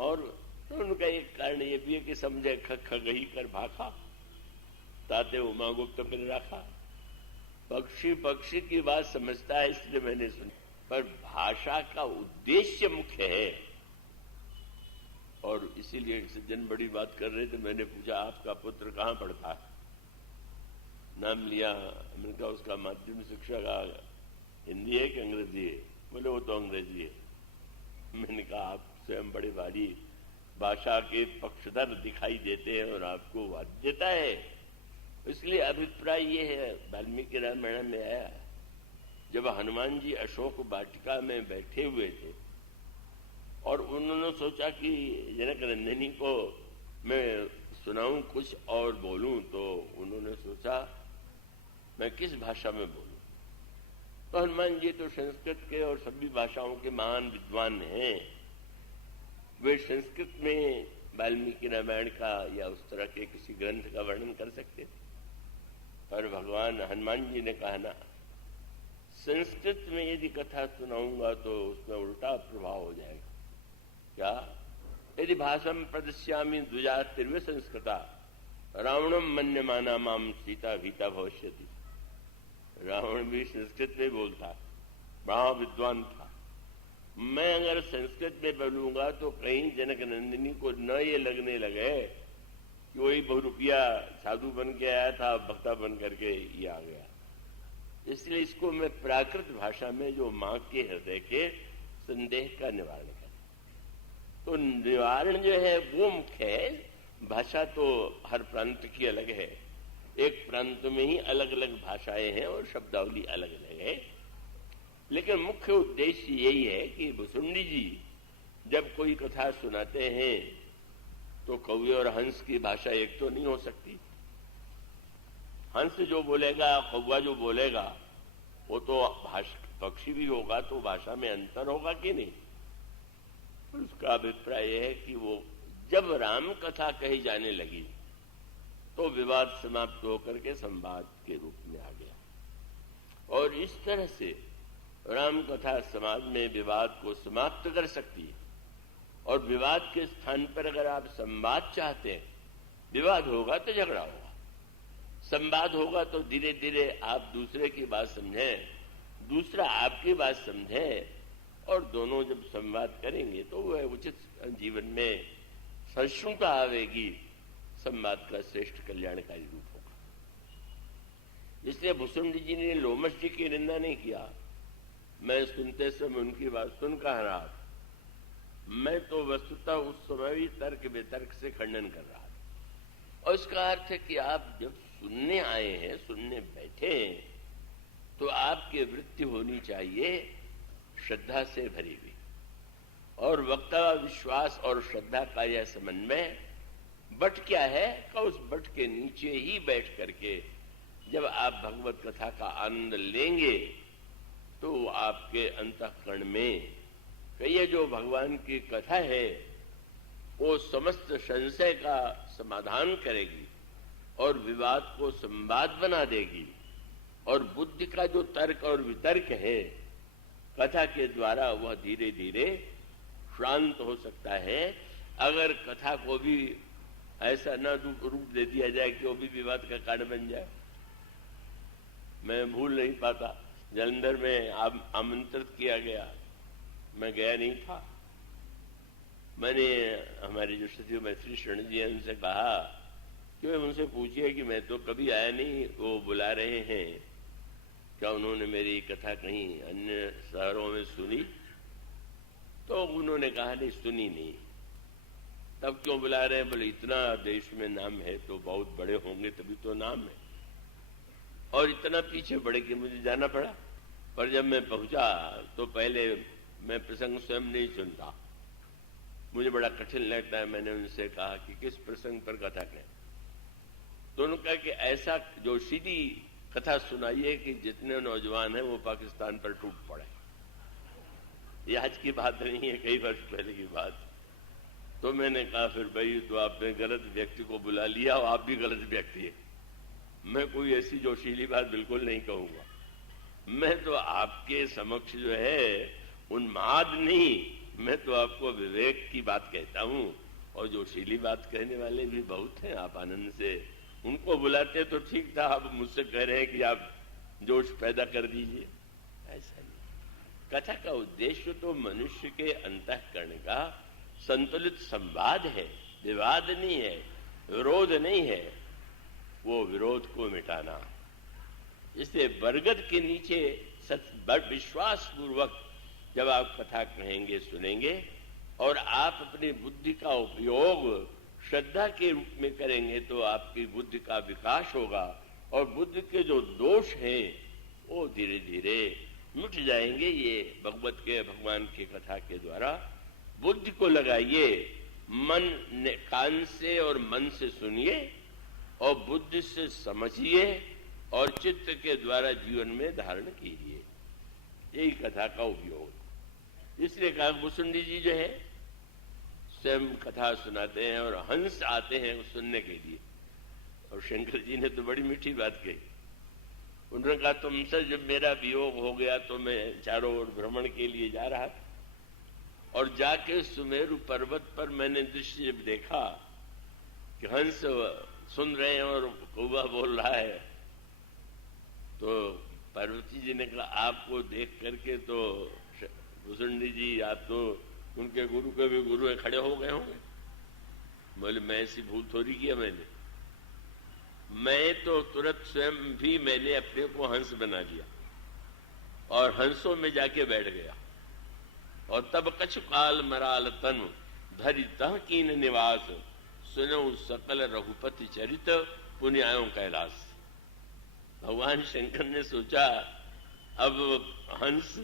और उनका एक कारण ये भी है कि समझे खगही कर भाखा, ताते उमा गुप्त कर रखा। पक्षी पक्षी की बात समझता है इसलिए मैंने सुनी, पर भाषा का उद्देश्य मुख्य है। और इसीलिए एक सज्जन बड़ी बात कर रहे थे, मैंने पूछा आपका पुत्र कहां पढ़ता है? नाम लिया, मैंने कहा उसका माध्यमिक शिक्षा का हिंदी है कि अंग्रेजी है? बोले वो तो अंग्रेजी है। मैंने कहा आप स्वयं बड़े भारी भाषा के पक्षधर दिखाई देते हैं और आपको बाध्यता है। इसलिए अभिप्राय ये है, वाल्मीकि रामायण में आया, जब हनुमान जी अशोक वाटिका में बैठे हुए थे और उन्होंने सोचा कि जनक नंदिनी को मैं सुनाऊं कुछ और बोलूं, तो उन्होंने सोचा मैं किस भाषा में बोलूं। तो हनुमान जी तो संस्कृत के और सभी भाषाओं के महान विद्वान हैं, वे संस्कृत में वाल्मीकि रामायण का या उस तरह के किसी ग्रंथ का वर्णन कर सकते थे। पर भगवान हनुमान जी ने कहा ना, संस्कृत में यदि कथा सुनाऊंगा तो उसमें उल्टा प्रभाव हो जाएगा। क्या? यदि भाषम प्रदस्यामि द्विजा तिर्वे संस्कृता रावणम मन्यमाना माम सीता भीता भविष्यति। रावण भी संस्कृत में बोलता, बड़ा विद्वान था। मैं अगर संस्कृत में बोलूंगा तो कहीं जनक नंदिनी को न ये लगने लगे कि वही बहुरूपिया साधु बन के आया था, भक्ता बन करके ये आ गया। इसलिए इसको मैं प्राकृत भाषा में जो मां के हृदय के संदेह का निवारण करें, तो निवारण जो है वो मुख्य है। भाषा तो हर प्रांत की अलग है, एक प्रांत में ही अलग अलग भाषाएं हैं और शब्दावली अलग अलग है, लेकिन मुख्य उद्देश्य यही है कि भुसुंडी जी जब कोई कथा सुनाते हैं तो कौवे और हंस की भाषा एक तो नहीं हो सकती। हंस जो बोलेगा, कौवा जो बोलेगा, वो तो पक्षी भी होगा, तो भाषा में अंतर होगा कि नहीं? उसका अभिप्राय है कि वो जब राम कथा कही जाने लगी तो विवाद समाप्त होकर के संवाद के रूप में आ गया। और इस तरह से राम कथा समाज में विवाद को समाप्त कर सकती है। और विवाद के स्थान पर अगर आप संवाद चाहते हैं, विवाद होगा तो झगड़ा होगा, संवाद होगा तो धीरे धीरे आप दूसरे की बात समझें, दूसरा आपकी बात समझे, और दोनों जब संवाद करेंगे तो वह उचित जीवन में सहिष्णुता आवेगी, संवाद का श्रेष्ठ कल्याणकारी रूप होगा। इसलिए भुसुंडी जी ने लोमश जी की निंदा नहीं किया। मैं सुनते समय उनकी बात सुन कह रहा था, मैं तो वस्तुतः उस समय भी तर्क वितर्क से खंडन कर रहा था। और इसका अर्थ है कि आप जब सुनने आए हैं, सुनने बैठे हैं, तो आपकी वृत्ति होनी चाहिए श्रद्धा से भरी हुई। और वक्ता विश्वास और श्रद्धा का यह समन्वय बट क्या है कि उस बट के नीचे ही बैठ करके जब आप भगवत कथा का आनंद लेंगे तो आपके अंतःकरण में ये जो भगवान की कथा है वो समस्त संशय का समाधान करेगी और विवाद को संवाद बना देगी। और बुद्धि का जो तर्क और वितर्क है कथा के द्वारा वह धीरे धीरे शांत हो सकता है। अगर कथा को भी ऐसा न रूप दे दिया जाए कि वो भी विवाद का कारण बन जाए। मैं भूल नहीं पाता, जलंधर में आमंत्रित किया गया, मैं गया नहीं था। मैंने हमारे जो सचिव मैत्री शरण जी हैं उनसे कहा कि वे उनसे पूछिए कि मैं तो कभी आया नहीं, वो बुला रहे हैं, क्या उन्होंने मेरी कथा कहीं अन्य शहरों में सुनी? तो उन्होंने कहा नहीं, सुनी नहीं। तब क्यों बुला रहे हैं? बोले इतना देश में नाम है तो बहुत बड़े होंगे तभी तो नाम है। और इतना पीछे बढ़े कि मुझे जाना पड़ा। पर जब मैं पहुंचा तो पहले मैं प्रसंग स्वयं नहीं सुनता, मुझे बड़ा कठिन लगता है। मैंने उनसे कहा कि किस प्रसंग पर कथा कहें? तो उन्होंने कहा कि ऐसा जो सीधी कथा सुनाइए कि जितने नौजवान हैं वो पाकिस्तान पर टूट पड़े। ये आज की बात नहीं है, कई वर्ष पहले की बात। तो मैंने कहा फिर भाई तो आपने गलत व्यक्ति को बुला लिया और आप भी गलत व्यक्ति है। मैं कोई ऐसी जोशीली बात बिल्कुल नहीं कहूंगा। मैं तो आपके समक्ष जो है उन्माद नहीं, मैं तो आपको विवेक की बात कहता हूं, और जोशीली बात कहने वाले भी बहुत हैं। आप आनंद से उनको बुलाते तो ठीक था, आप मुझसे कह रहे हैं कि आप जोश पैदा कर दीजिए। ऐसा नहीं। कथा का उद्देश्य तो मनुष्य के अंतःकरण का संतुलित संवाद है, विवाद नहीं है, विरोध नहीं है, वो विरोध को मिटाना। इसलिए बरगद के नीचे विश्वास पूर्वक जब आप कथा कहेंगे, सुनेंगे, और आप अपनी बुद्धि का उपयोग श्रद्धा के रूप में करेंगे तो आपकी बुद्धि का विकास होगा, और बुद्धि के जो दोष हैं वो धीरे धीरे मिट जाएंगे। ये भगवान की कथा के द्वारा बुद्धि को लगाइए, कान से और मन से सुनिए, और बुद्धि से समझिए, और चित्त के द्वारा जीवन में धारण कीजिए। यही कथा का उपयोग। इसलिए कहा मुसुंडी जी जो है स्वयं कथा सुनाते हैं, और हंस आते हैं सुनने के लिए। और शंकर जी ने तो बड़ी मीठी बात कही। उन्होंने कहा तुमसे जब मेरा वियोग हो गया तो मैं चारों ओर भ्रमण के लिए जा रहा था, और जाके सुमेरु पर्वत पर मैंने दृश्य जब देखा कि हंस सुन रहे हैं और कौवा बोल रहा है, तो पार्वती जी ने कहा आपको देख करके तो भुसुंडी जी आप तो उनके गुरु के भी गुरु खड़े हो गए होंगे। बोले मैं ऐसी भूल थोड़ी किया मैंने, मैं तो तुरंत स्वयं भी मैंने अपने को हंस बना लिया और हंसों में जाके बैठ गया। और तब कछु काल मराल तनु धरि तह कीन निवास, सुनो सकल रघुपति चरित पुण्य आयो कैलाश। भगवान शंकर ने सोचा अब हंस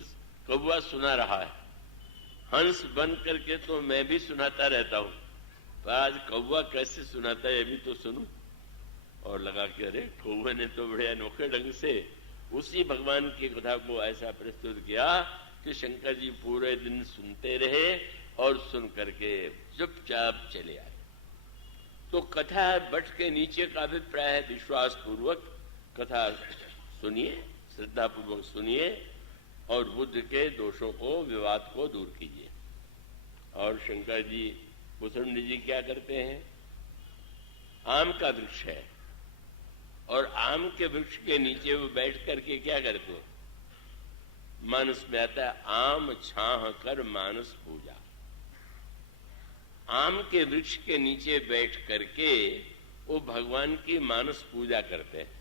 कौवा सुना रहा है, हंस बन करके तो मैं भी सुनाता रहता हूं, पर आज कौवा कैसे सुनाता है ये भी तो सुनूं। और लगा कि अरे कौवे ने तो बड़े अनोखे ढंग से उसी भगवान की कथा को ऐसा प्रस्तुत किया कि शंकर जी पूरे दिन सुनते रहे और सुन करके चुपचाप चले आए। तो कथा बट के नीचे का अभिप्राय है विश्वास पूर्वक कथा सुनिए, श्रद्धा पूर्वक सुनिए, और बुद्ध के दोषों को, विवाद को दूर कीजिए। और शंकर जी भुसुंडी जी क्या करते हैं, आम का वृक्ष है और आम के वृक्ष के नीचे वो बैठ करके क्या करते हैं, मानस में आता है आम छाह कर मानस पूजा। आम के वृक्ष के नीचे बैठ करके वो भगवान की मानस पूजा करते हैं।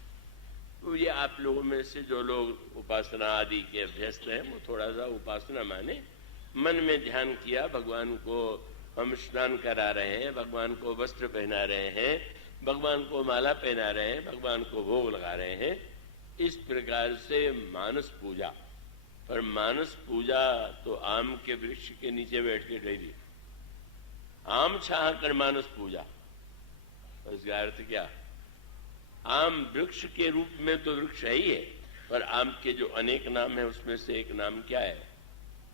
तो ये आप लोगों में से जो लोग उपासना आदि के अभ्यस्त हैं वो थोड़ा सा उपासना माने, मन में ध्यान किया, भगवान को हम स्नान करा रहे हैं, भगवान को वस्त्र पहना रहे हैं, भगवान को माला पहना रहे हैं, भगवान को भोग लगा रहे हैं, इस प्रकार से मानस पूजा। पर मानस पूजा तो आम के वृक्ष के नीचे बैठ के कही, आम छाह कर मानस पूजा, इसका अर्थ क्या, आम वृक्ष के रूप में तो वृक्ष है ही है, पर आम के जो अनेक नाम है उसमें से एक नाम क्या है,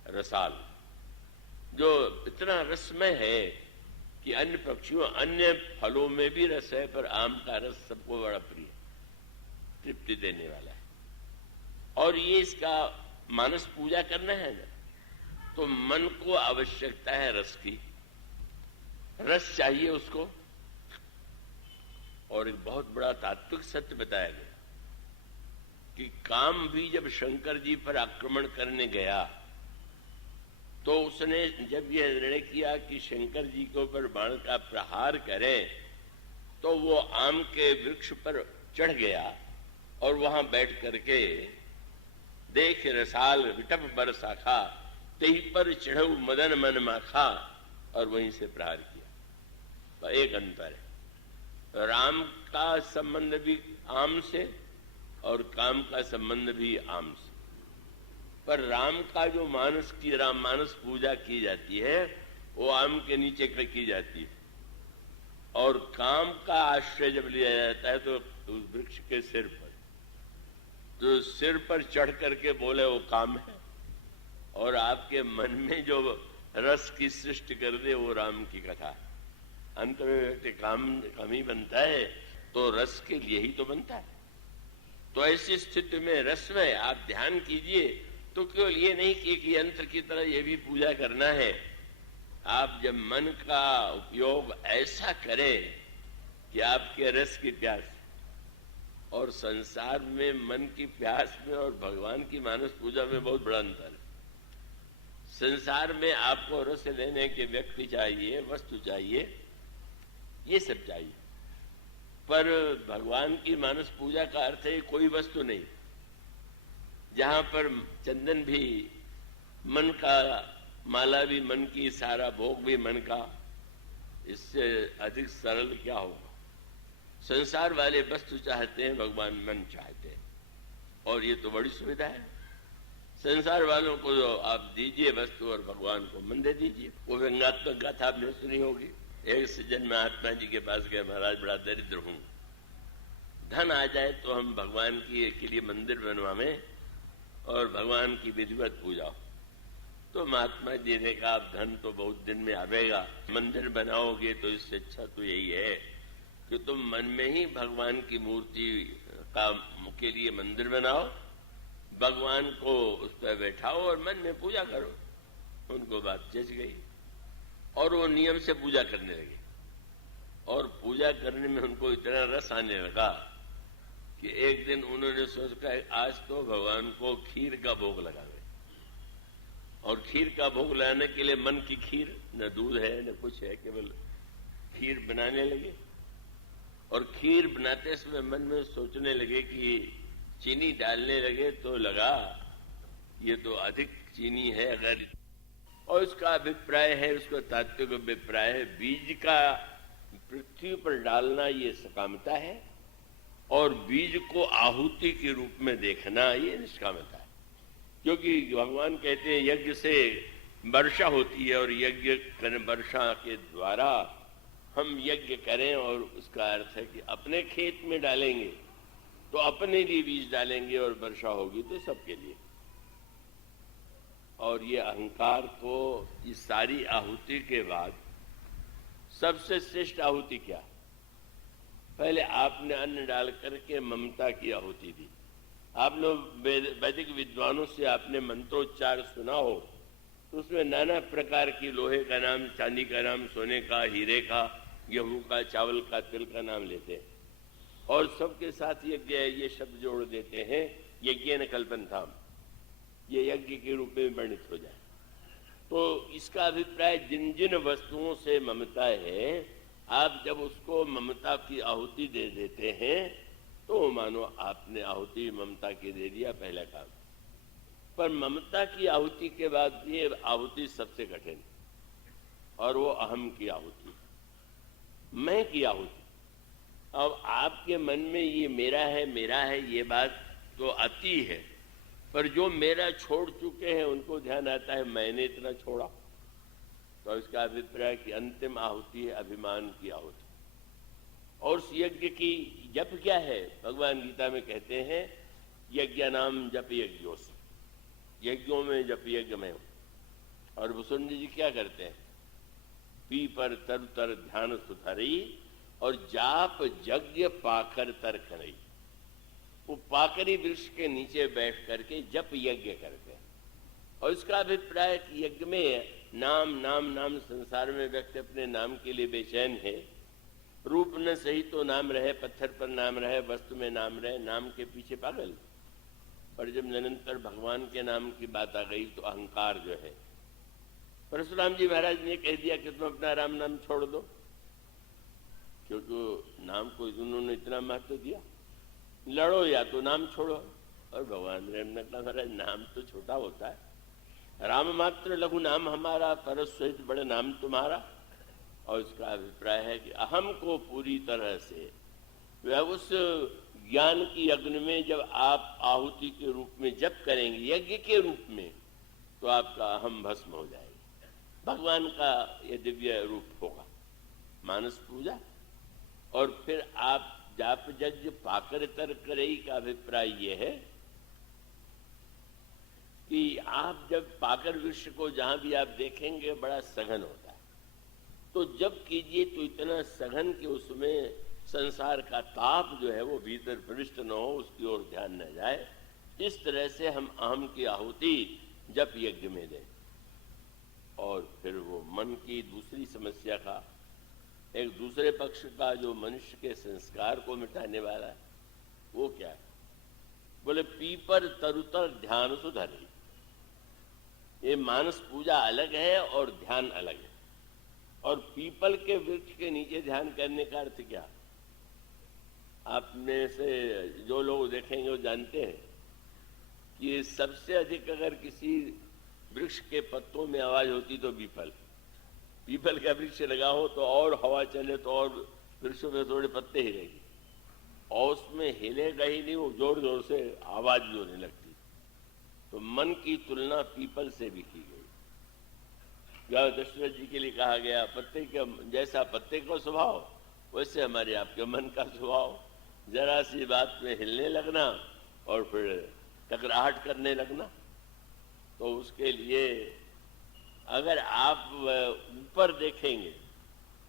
रसाल, जो इतना रसमय है कि अन्य पक्षियों अन्य फलों में भी रस है, पर आम का रस सबको बड़ा प्रिय, तृप्ति देने वाला है। और ये इसका मानस पूजा करना है ना, तो मन को आवश्यकता है रस की, रस चाहिए उसको। और एक बहुत बड़ा तात्विक सत्य बताया गया कि काम भी जब शंकर जी पर आक्रमण करने गया तो उसने जब यह निर्णय किया कि शंकर जी के ऊपर बाण का प्रहार करें, तो वो आम के वृक्ष पर चढ़ गया और वहां बैठ करके देख रसाल विटप बर शाखा, तेही पर चढ़ऊ मदन मन माखा, और वहीं से प्रहार किया। एक अंतर है, राम का संबंध भी आम से और काम का संबंध भी आम से। पर राम का जो मानस की राम मानस पूजा की जाती है वो आम के नीचे की जाती है, और काम का आश्रय जब लिया जाता है तो उस वृक्ष के सिर पर, तो सिर पर चढ़ करके बोले वो काम है, और आपके मन में जो रस की सृष्टि कर दे वो राम की कथा है। अंत में व्यक्ति काम ही बनता है तो रस के लिए ही तो बनता है। तो ऐसी स्थिति में रस में आप ध्यान कीजिए, तो केवल ये नहीं कि यंत्र की तरह ये भी पूजा करना है, आप जब मन का उपयोग ऐसा करें कि आपके रस की प्यास, और संसार में मन की प्यास में और भगवान की मानस पूजा में बहुत बड़ा अंतर है। संसार में आपको रस लेने के व्यक्ति चाहिए, वस्तु चाहिए, ये सब चाहिए, पर भगवान की मानस पूजा का अर्थ है कोई वस्तु नहीं, जहां पर चंदन भी मन का, माला भी मन की, सारा भोग भी मन का, इससे अधिक सरल क्या होगा। संसार वाले वस्तु चाहते हैं, भगवान मन चाहते हैं, और ये तो बड़ी सुविधा है। संसार वालों को आप दीजिए वस्तु और भगवान को मन दे दीजिए। वो व्यंगात्मक गाथा आपने सुनी होगी। एक सज्जन महात्मा जी के पास गए, महाराज बड़ा दरिद्र हूं, धन आ जाए तो हम भगवान के लिए मंदिर बनवावें और भगवान की विधिवत पूजा हो। तो महात्मा जी ने कहा, आप धन तो बहुत दिन में आवेगा, मंदिर बनाओगे तो इससे अच्छा तो यही है कि तुम मन में ही भगवान की मूर्ति के लिए मंदिर बनाओ, भगवान को उस पर बैठाओ और मन में पूजा करो। उनको बात जच गई और वो नियम से पूजा करने लगे, और पूजा करने में उनको इतना रस आने लगा कि एक दिन उन्होंने सोचा आज तो भगवान को खीर का भोग लगावे, और खीर का भोग लगाने के लिए मन की खीर, न दूध है न कुछ है, केवल खीर बनाने लगे। और खीर बनाते समय मन में सोचने लगे कि चीनी डालने लगे तो लगा ये तो अधिक चीनी है, अगर, और उसका अभिप्राय है, उसका तात्विक अभिप्राय है, बीज का पृथ्वी पर डालना ये सकामता है, और बीज को आहुति के रूप में देखना ये निष्कामता है। क्योंकि भगवान कहते हैं यज्ञ से वर्षा होती है, और यज्ञ वर्षा के द्वारा हम यज्ञ करें, और उसका अर्थ है कि अपने खेत में डालेंगे तो अपने लिए बीज डालेंगे और वर्षा होगी तो सबके लिए। और ये अहंकार को इस सारी आहुति के बाद सबसे श्रेष्ठ आहुति क्या? पहले आपने अन्न डाल करके ममता की आहुति दी। आप लोग वैदिक विद्वानों से आपने मंत्रोच्चार सुना हो, तो उसमें नाना प्रकार की, लोहे का नाम, चांदी का नाम, सोने का, हीरे का, गेहूं का, चावल का, तिल का नाम लेते हैं, और सबके साथ यज्ञ ये शब्द जोड़ देते हैं, यज्ञ न कल्पनताम, ये यज्ञ के रूप में वर्णित हो जाए। तो इसका अभिप्राय जिन जिन वस्तुओं से ममता है, आप जब उसको ममता की आहुति दे देते हैं तो मानो आपने आहुति ममता की दे दिया, पहला काम। पर ममता की आहुति के बाद ये आहुति सबसे कठिन, और वो अहम की आहुति, मैं की आहुति। अब आपके मन में ये मेरा है, ये बात तो आती है, पर जो मेरा छोड़ चुके हैं उनको ध्यान आता है मैंने इतना छोड़ा। तो इसका अभिप्राय कि अंतिम आहुति है अभिमान की आहुति। और उस यज्ञ की जप क्या है? भगवान गीता में कहते हैं यज्ञ नाम जप यज्ञोस, यज्ञों में जप यज्ञ में हूं। और वसुंध जी क्या करते हैं? पी पर तर तर ध्यान सुधरई, और जाप यज्ञ पाकर तर करई। वो पाकरी वृक्ष के नीचे बैठ करके जप यज्ञ करते हैं। और इसका अभिप्राय कि यज्ञ में नाम नाम नाम, संसार में व्यक्ति अपने नाम के लिए बेचैन है। रूप न सही तो नाम रहे, पत्थर पर नाम रहे, वस्तु में नाम रहे, नाम के पीछे पागल। पर जब निरंतर भगवान के नाम की बात आ गई तो अहंकार जो है, परशुराम जी महाराज ने कह दिया कि तुम अपना राम नाम छोड़ दो, क्योंकि नाम को उन्होंने इतना महत्व दिया। लड़ो या तो नाम छोड़ो। और भगवान ने कहा महाराज नाम तो छोटा होता है, राम मात्र लघु नाम हमारा, परस सहित बड़े नाम तुम्हारा। और इसका अभिप्राय है कि अहम को पूरी तरह से वह उस ज्ञान की अग्नि में जब आप आहुति के रूप में जप करेंगे, यज्ञ के रूप में, तो आपका अहम भस्म हो जाएगा। भगवान का यह दिव्य रूप होगा मानस पूजा। और फिर आप जाप यज्ञ पाकर तर करई का अभिप्राय यह है कि आप जब पाकर वृक्ष को जहां भी आप देखेंगे बड़ा सघन होता है, तो जब कीजिए तो इतना सघन कि उसमें संसार का ताप जो है वो भीतर प्रविष्ट न हो, उसकी ओर ध्यान न जाए। इस तरह से हम अहम की आहुति जप यज्ञ में दें। और फिर वो मन की दूसरी समस्या का, एक दूसरे पक्ष का जो मनुष्य के संस्कार को मिटाने वाला है, वो क्या है? बोले पीपर तरुतर ध्यान सुधरे। ये मानस पूजा अलग है और ध्यान अलग है। और पीपल के वृक्ष के नीचे ध्यान करने का अर्थ क्या? आपने से जो लोग देखेंगे वो जानते हैं कि सबसे अधिक अगर किसी वृक्ष के पत्तों में आवाज होती तो पीपल का वृक्ष लगा हो तो और हवा चले तो और वृक्षों में थोड़े पत्ते ही रहेंगे, और उसमें हिलेगा ही नहीं, वो जोर जोर से आवाज भी होने लगती। तो मन की तुलना पीपल से भी की गई। दशरथ जी के लिए कहा गया, पत्ते का जैसा पत्ते का स्वभाव वैसे हमारे आपके मन का स्वभाव, जरा सी बात में हिलने लगना और फिर टकराहट करने लगना। तो उसके लिए अगर आप ऊपर देखेंगे,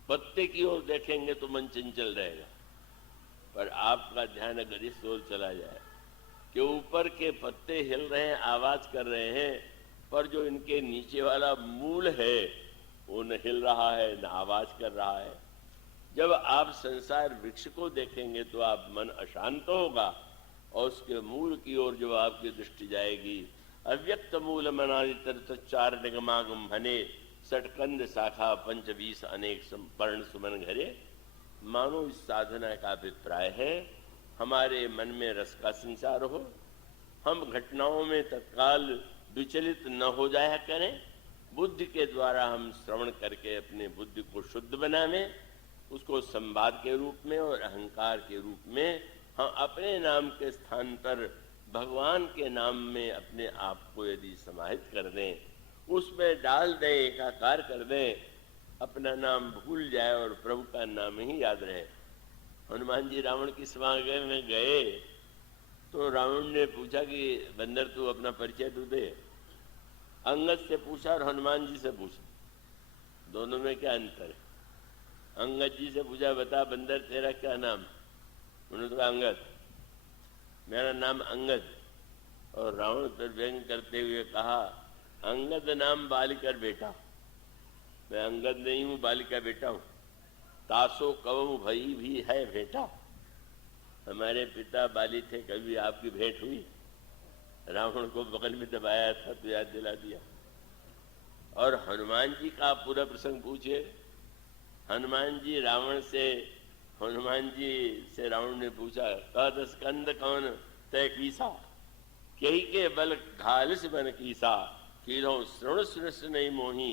पत्ते की ओर देखेंगे तो मन चंचल रहेगा, पर आपका ध्यान अगर इस ओर चला जाए कि ऊपर के पत्ते हिल रहे हैं, आवाज कर रहे हैं, पर जो इनके नीचे वाला मूल है वो न हिल रहा है न आवाज कर रहा है। जब आप संसार वृक्ष को देखेंगे तो आप मन अशांत होगा और उसके मूल की ओर जब आपकी दृष्टि जाएगी, अव्यक्त मूल मनादितर चार निगमागम भने सटकंद शाखा पंचबीस अनेक पर्ण सुमन घरे। मानो इस साधना का अभिप्राय है हमारे मन में रस का संचार हो, हम घटनाओं में तत्काल विचलित न हो जाया करें, बुद्धि के द्वारा हम श्रवण करके अपने बुद्धि को शुद्ध बनावें, उसको संवाद के रूप में और अहंकार के रूप में हम अपने नाम के स्थान पर भगवान के नाम में अपने आप को यदि समाहित कर दें, उसमें डाल दें, एकाकार कर दें, अपना नाम भूल जाए और प्रभु का नाम ही याद रहे। हनुमान जी रावण की समागम में गए तो रावण ने पूछा कि बंदर तू अपना परिचय तू दे। अंगद से पूछा और हनुमान जी से पूछा, दोनों में क्या अंतर है? अंगद जी से पूछा, बता बंदर तेरा क्या नाम? उन्होंने कहा अंगद, मेरा नाम अंगद। और रावण पर व्यंग करते हुए कहा, अंगद नाम बालिकर बेटा, मैं अंगद नहीं हूं, बालिका बेटा हूं। तासो कवम भई भी है बेटा, हमारे पिता बाली थे, कभी आपकी भेंट हुई? रावण को बगल में दबाया था तो याद दिला दिया। और हनुमान जी का पूरा प्रसंग पूछे, हनुमान जी रावण ने पूछा, कह स्कंद कौन तय कीसा, कही के बल घालिस बन कीसा, कीरो श्रवण सुनस नहीं मोही,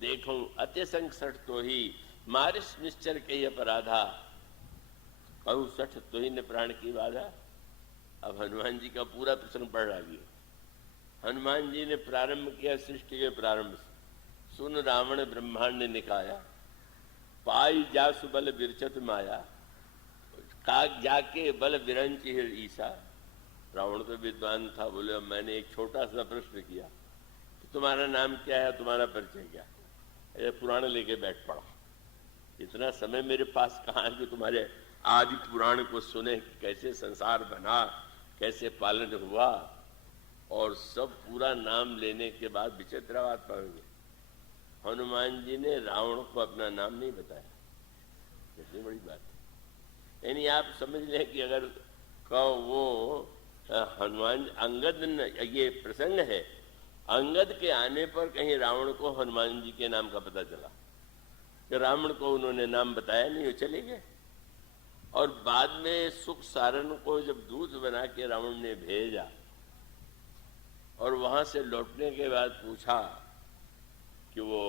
देखो अत्यसंग सठ तो ही, मारिस निश्चर के अपराधा, कहू सठ तो ही ने प्राण की बाधा। अब हनुमान जी का पूरा प्रसंग पढ़ रहा है। हनुमान जी ने प्रारंभ किया सृष्टि के प्रारंभ से, सुन रावण ब्रह्मांड निकाया, पाई जासु बल बिरचत माया, काग जाके बल बिरंच हिर ईसा। रावण तो विद्वान था, बोले मैंने एक छोटा सा प्रश्न किया, तो तुम्हारा नाम क्या है, तुम्हारा परिचय क्या है? ये पुराण लेके बैठ पड़ा। इतना समय मेरे पास कहाँ है कि तुम्हारे आदि पुराण को सुने, कैसे संसार बना, कैसे पालन हुआ, और सब पूरा नाम लेने के बाद विचित्र बात पाएंगे। हनुमान जी ने रावण को अपना नाम नहीं बताया, इतनी बड़ी बात है। यानी आप समझ लें कि अगर वो हनुमान अंगद, ये प्रसंग है, अंगद के आने पर कहीं रावण को हनुमान जी के नाम का पता चला कि रावण को उन्होंने नाम बताया नहीं, वो चले गए। और बाद में सुख सारण को जब दूत बना के रावण ने भेजा और वहां से लौटने के बाद पूछा कि वो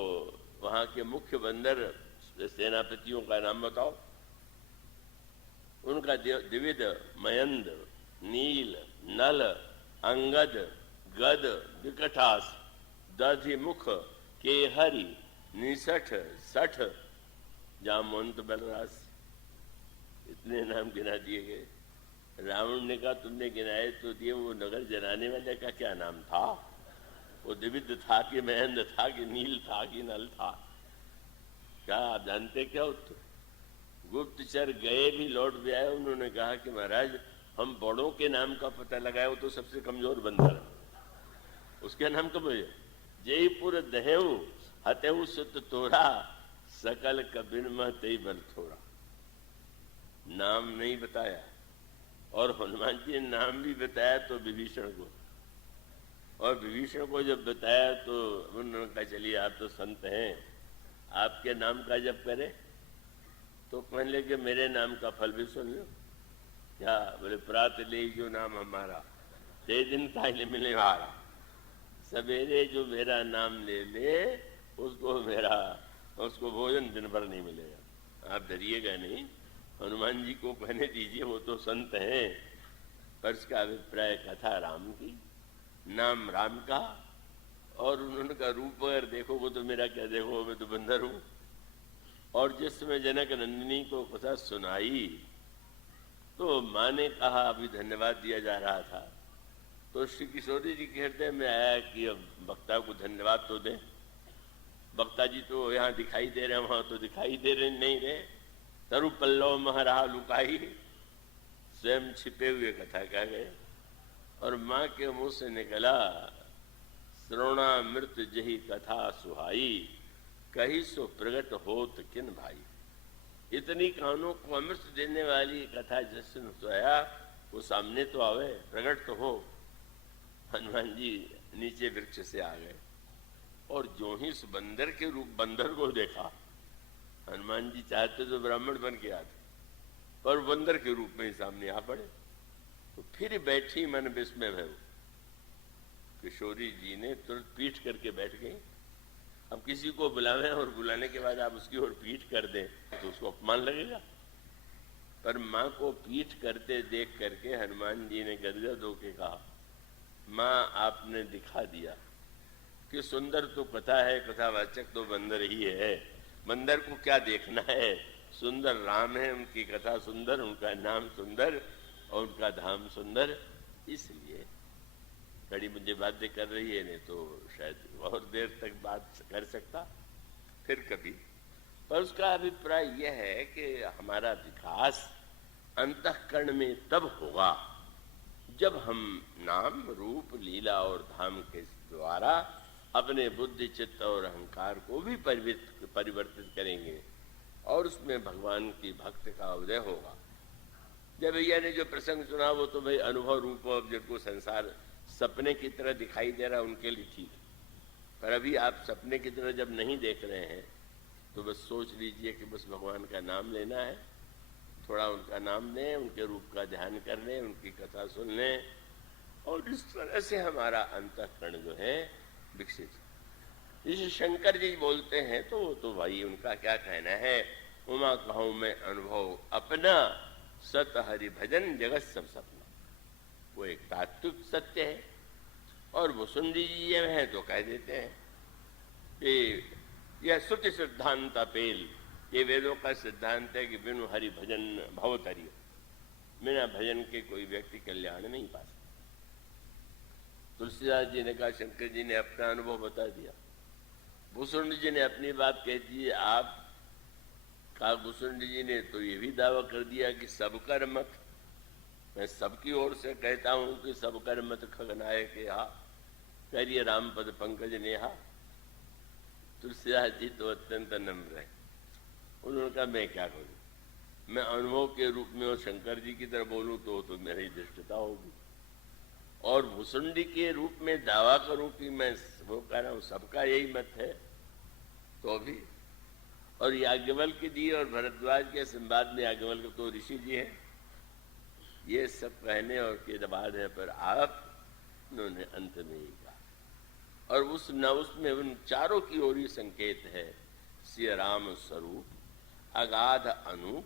वहां के मुख्य बंदर सेनापतियों का नाम बताओ। उनका द्विविद, मयंद, नील, नल, अंगद, गद, विकटास, दधिमुख, केहरी, निसठ, सठ, जामवंत, बलराज, इतने नाम गिना दिए गए। रावण ने कहा तुमने गिनाए तो दिए, वो नगर जनाने वाले का क्या नाम था? वो द्विविद था कि महेंद्र था कि नील था कि नल था? क्या आप जानते क्या उत्तर? गुप्तचर गए भी लौट भी आए, उन्होंने कहा कि महाराज हम बड़ों के नाम का पता लगाए, वो तो सबसे कमजोर बंदर है, उसके नाम कब है? जयपुर दहेव हतेऊ सुत तोरा सकल कबिन मह तेई बल थोड़ा। नाम नहीं बताया, और हनुमान जी ने नाम भी बताया तो विभीषण को, और विभीषण को जब बताया तो उन्होंने कहा चलिए आप तो संत हैं, आपके नाम का जब करें, तो कहने लगे मेरे नाम का फल भी सुन लो। क्या बोले? प्रात ले जो नाम हमारा ते दिन ताइले मिले हारा। सवेरे जो मेरा नाम ले ले उसको भोजन दिन भर नहीं मिलेगा। आप डरिएगा नहीं, हनुमान जी को कहने दीजिए, वो तो संत हैं। पर इसका अभिप्राय कथा राम की, नाम राम का, और उन्होंने का रूप अगर देखो वो तो मेरा क्या देखो, मैं तो बंदर हूँ। और जिस समय जनक नंदिनी को कथा सुनाई तो माँ ने कहा, अभी धन्यवाद दिया जा रहा था, तो श्री किशोरी जी के हृदय में आया कि अब वक्ता को धन्यवाद तो दें। वक्ता जी तो यहाँ दिखाई दे रहे, वहां तो दिखाई दे रहे नहीं रहे। तरु पल्लव महरा लुकाई, स्वयं छिपे हुए कथा कह गए। और माँ के मुंह से निकला, श्रवणामृत जही कथा सुहाई, कही सो प्रगट होत किन भाई। इतनी कानों को अमृत देने वाली कथा जिसने सुनाया वो सामने तो आवे, प्रगट तो हो। हनुमान जी नीचे वृक्ष से आ गए, और जो ही उस बंदर के रूप बंदर को देखा, हनुमान जी चाहते तो ब्राह्मण बन के आते, पर बंदर के रूप में ही सामने आ पड़े। तो फिर बैठी मन विस्मय भय। किशोरी जी ने तुरंत पीठ करके बैठ गई। अब किसी को बुलावें और बुलाने के बाद आप उसकी ओर पीठ कर दें तो उसको अपमान लगेगा। पर माँ को पीठ करते देख करके हनुमान जी ने गदगद होके कहा, माँ आपने दिखा दिया कि सुंदर तो कथा है, कथावाचक तो बंदर ही है। बंदर को क्या देखना है? सुंदर राम है, उनकी कथा सुंदर, उनका नाम सुंदर और उनका धाम सुंदर। इसलिए कड़ी मुझे बातें कर रही है, नहीं तो शायद और देर तक बात कर सकता फिर कभी। पर उसका अभिप्राय यह है कि हमारा विकास अंतःकरण में तब होगा जब हम नाम रूप लीला और धाम के द्वारा अपने बुद्धि चित्त और अहंकार को भी परिवर्तित करेंगे और उसमें भगवान की भक्ति का उदय होगा। जब भैया ने जो प्रसंग सुना वो तो भाई अनुभव रूप, जिनको संसार सपने की तरह दिखाई दे रहा उनके लिए ठीक, पर अभी आप सपने की तरह जब नहीं देख रहे हैं तो बस सोच लीजिए कि बस भगवान का नाम लेना है, थोड़ा उनका नाम लें, उनके रूप का ध्यान कर लें, उनकी कथा सुन लें, और इस तरह से हमारा अंतःकरण जो है विकसित। जिसे शंकर जी बोलते हैं तो वो तो भाई उनका क्या कहना है, उमा कहूँ मैं अनुभव अपना, सत हरि भजन जगत सब सपना। वो एक तात्विक सत्य है। और वसुंधरी जी ये हैं तो कह देते हैं कि यह श्रुति सिद्धांत अपेल, ये वेदों का सिद्धांत है कि बिनु हरि भजन भवतरिय, बिना भजन के कोई व्यक्ति कल्याण नहीं पा सकता। तुलसीदास जी ने कहा, शंकर जी ने अपना अनुभव बता दिया, भूषुंड जी ने अपनी बात कह दी। आप का भूषुंड जी ने तो ये भी दावा कर दिया कि सब कर मत, मैं सबकी ओर से कहता हूं कि सब कर मत खगनाए के हा, करिए राम पद पंकज नेहा। तुलसीदास जी तो अत्यंत नम्र है। उन्होंने कहा मैं क्या करूं, मैं अनुभव के रूप में और शंकर जी की तरह बोलूं तो मेरी दृष्टता होगी, और भूसुंडी के रूप में दावा करूं कि मैं वो कह रहा हूं सबका यही मत है तो भी। और याज्ञवल्क्य जी और भरद्वाज के संवाद में याज्ञवल्क्य तो ऋषि जी हैं, ये सब कहने और के बाद है, पर आप उन्होंने अंत में ही कहा। और उसमें उन चारों की ओर ही संकेत है, श्री राम स्वरूप अगाध अनूप,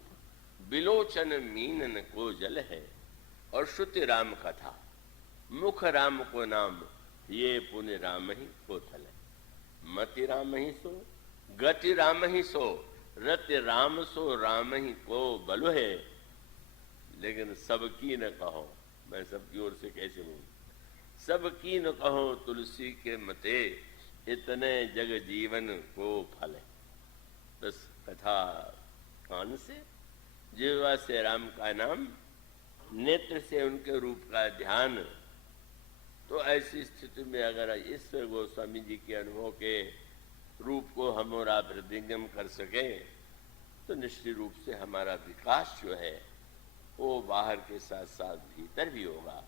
बिलोचन मीनन को जल है, और श्रुति राम कथा मुख राम को नाम, ये पुण्य राम ही को थल है। मति राम ही सो, गति राम ही सो, रति राम सो राम ही को बल है। लेकिन सबकी न कहो, मैं सबकी ओर से कैसे बोलूं, सबकी न कहो तुलसी के मते, इतने जग जीवन को फल है। बस कथा कान से, जिह्वा से राम का नाम, नेत्र से उनके रूप का ध्यान। तो ऐसी स्थिति में अगर ईश्वर गोस्वामी जी के अनुभव के रूप को हम और आप हृदयंगम कर सकें तो निश्चित रूप से हमारा विकास जो है वो बाहर के साथ साथ भीतर भी होगा।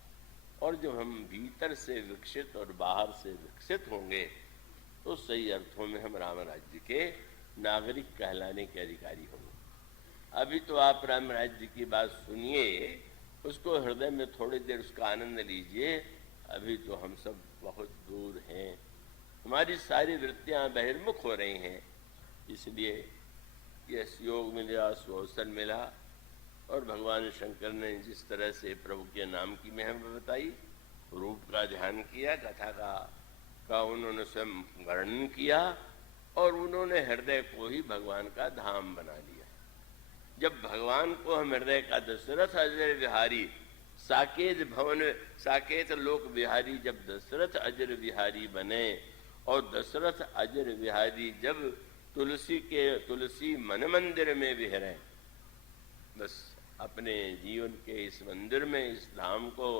और जब हम भीतर से विकसित और बाहर से विकसित होंगे तो सही अर्थों में हम राम राज्य के नागरिक कहलाने के अधिकारी होंगे। अभी तो आप राम राज्य की बात सुनिए, उसको हृदय में थोड़ी देर उसका आनंद लीजिए। अभी तो हम सब बहुत दूर हैं, हमारी सारी वृत्तियां बहिर्मुख हो रही हैं। इसलिए ये योग मिला, अवसर मिला और भगवान शंकर ने जिस तरह से प्रभु के नाम की महिमा बताई, रूप का ध्यान किया, कथा का उन्होंने स्वयं वर्णन किया और उन्होंने हृदय को ही भगवान का धाम बना लिया। जब भगवान को हम हृदय का दशरथ अजर विहारी साकेत लोक विहारी, जब दशरथ अजर विहारी बने और दशरथ अजर विहारी जब तुलसी मन मंदिर में विहरे, बस अपने जीवन के इस मंदिर में, इस धाम को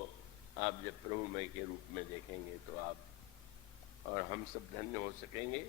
आप जब प्रभुमय के रूप में देखेंगे तो आप और हम सब धन्य हो सकेंगे।